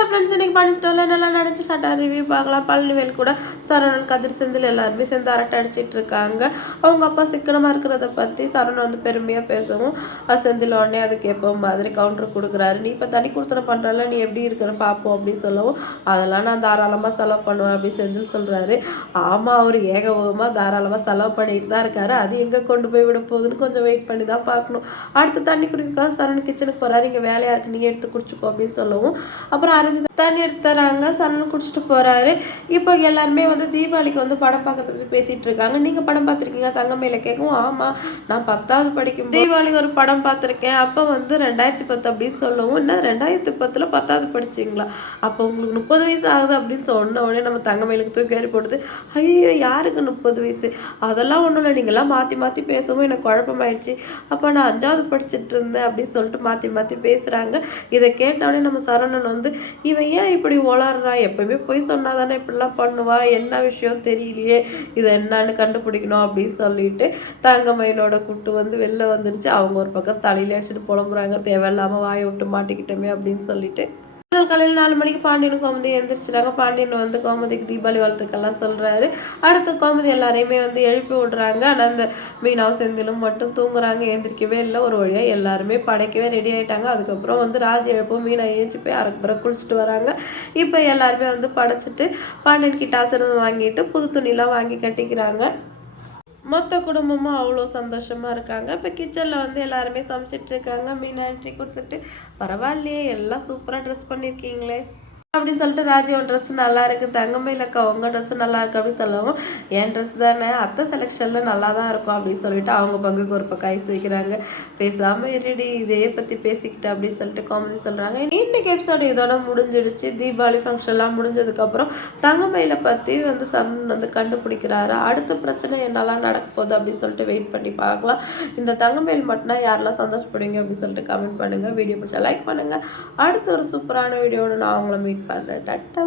Hello friends இன்னைக்கு பாண்டி ஸ்டோரில் நல்லா நடிச்சு ஷார்ட்டாக ரிவ்யூ பார்க்கலாம். பழனிவேல் கூட சரவணன் கதிர் செந்தில் எல்லாருமே சேர்ந்து அரட்டை அடிச்சிட்டு இருக்காங்க. அவங்க அப்பா சிக்கனமாக இருக்கிறத பற்றி சரவணன் வந்து பெருமையாக பேசவும் செந்தில் உடனே அது கேட்போம் மாதிரி கவுண்டர் கொடுக்குறாரு. நீ இப்போ தனி கொடுத்தன பண்ணுறல நீ எப்படி இருக்கிற பார்ப்போம் அப்படின்னு சொல்லவும் அதெல்லாம் நான் தாராளமாக செலவு பண்ணுவேன் அப்படின்னு செந்தில் சொல்கிறாரு ஆமாம் அவர் ஏகபோகமாக தாராளமாக செலவு பண்ணிட்டு தான் இருக்காரு. அது எங்கே கொண்டு போய் விட போகுதுன்னு கொஞ்சம் வெயிட் பண்ணி தான் பார்க்கணும். அடுத்து தண்ணி குடிக்கிறதுக்காக சரவணன் கிச்சனுக்கு போகிறாரு இங்கே வேலையாக இருக்கு நீ எடுத்து குடிச்சுக்கோ அப்படின்னு சொல்லவும். அப்புறம் குடிச்சு தண்ணி எடுத்து தராங்க. சரண் குடிச்சிட்டு போகிறாரு இப்போ எல்லாருமே வந்து தீபாவளிக்கு வந்து படம் பார்க்கறத பற்றி பேசிகிட்டு இருக்காங்க. நீங்கள் படம் பார்த்துருக்கீங்களா? தங்கமையில கேட்கும் ஆமாம் நான் பத்தாவது படிக்கும் தீபாவளிக்கு ஒரு படம் பார்த்துருக்கேன். அப்போ வந்து ரெண்டாயிரத்தி பத்து அப்படின்னு சொல்லவும் என்ன ரெண்டாயிரத்தி பத்தில் பத்தாவது படிச்சிங்களா? அப்போ உங்களுக்கு முப்பது வயசு ஆகுது அப்படின்னு சொன்ன உடனே நம்ம தங்கமேலுக்கு தூக்கி ஏறி போடுது. ஐயோ யாருக்கு முப்பது வயசு? அதெல்லாம் ஒன்றும் இல்லை. நீங்களாம் மாற்றி மாற்றி பேசவும் எனக்கு குழப்பமாயிடுச்சு. அப்போ நான் அஞ்சாவது படிச்சுட்டு இருந்தேன் அப்படின்னு சொல்லிட்டு மாற்றி மாற்றி பேசுகிறாங்க இதை கேட்டவுடனே நம்ம சரவணன் வந்து இவன் ஏன் இப்படி உளறா? எப்பவுமே போய் சொன்னா தானே இப்படிலாம் பண்ணுவா? என்ன விஷயம் தெரியலையே. இது என்னன்னு கண்டுபிடிக்கணும் அப்படின்னு சொல்லிட்டு தங்கமயிலோட குட்டு வந்து வெளில வந்துருச்சு. அவங்க ஒரு பக்கம் தலையில அடிச்சுட்டு புலம்புறாங்க. தேவையில்லாமல் வாயை விட்டு மாட்டிக்கிட்டோமே அப்படின்னு சொல்லிட்டு. காலையில் நாலு மணிக்கு பாண்டியன் கோமதி எழுந்திரிச்சிட்டாங்க பாண்டியன் வந்து கோமதிக்கு தீபாவளி வாழ்த்துக்கெல்லாம் சொல்கிறாரு அடுத்து கோமதி எல்லாரையுமே வந்து எழுப்பி விடுறாங்க. ஆனால் அந்த மீனாவும் செந்திலும் மட்டும் தூங்குறாங்க. எழுந்திரிக்கவே இல்லை. ஒரு வழியாக எல்லாருமே படைக்கவே ரெடி ஆகிட்டாங்க அதுக்கப்புறம் வந்து ராஜ் எழுப்பும். மீனா ஏஞ்சி போய் அரைக்கு குளிச்சுட்டு வராங்க. இப்போ எல்லாருமே வந்து படைச்சிட்டு பாண்டியன் கிட்ட ஆசிரியர் வாங்கிட்டு புது துணிலாம் வாங்கி கட்டிக்கிறாங்க. மொத்த குடும்பமும் அவ்வளோ சந்தோஷமாக இருக்காங்க. இப்போ கிச்சனில் வந்து எல்லாருமே சமைச்சிட்ருக்காங்க மீன் கொடுத்துட்டு. பரவாயில்லையே எல்லாம் சூப்பராக ட்ரெஸ் பண்ணியிருக்கீங்களே அப்படின்னு சொல்லிட்டு ராஜுவோட ட்ரெஸ் நல்லா இருக்கு. தங்கமயிலக்கா உங்க ட்ரெஸ் நல்லா இருக்கு அப்படின்னு சொல்லவும் என் ட்ரெஸ் தானே அத்தை செலெக்ஷனில் நல்லா தான் இருக்கும் அப்படின்னு சொல்லிட்டு அவங்க பங்குக்கு ஒரு பக்கம் ஐஸ் வைக்கிறாங்க. பேசாமல் இருடி இதே பற்றி பேசிக்கிட்டு அப்படின்னு சொல்லிட்டு காமெடி சொல்கிறாங்க இன்னைக்கு எபிசோடு இதோட முடிஞ்சிடுச்சு. தீபாவளி ஃபங்க்ஷன்லாம் முடிஞ்சதுக்கப்புறம் தங்கமையில பற்றி வந்து சன் வந்து கண்டுபிடிக்கிறாரு. அடுத்த பிரச்சனை என்னெல்லாம் நடக்க போகுது அப்படின்னு சொல்லிட்டு வெயிட் பண்ணி பார்க்கலாம். இந்த தங்கமயில் மட்டும்னா யாரெல்லாம் சந்தோஷப்படுவீங்க அப்படின்னு சொல்லிட்டு கமெண்ட் பண்ணுங்கள் வீடியோ பிடிச்சா லைக் பண்ணுங்கள் அடுத்த ஒரு சூப்பரான வீடியோட நான் அவங்கள மீட் பண்ணுறேன் டட்டா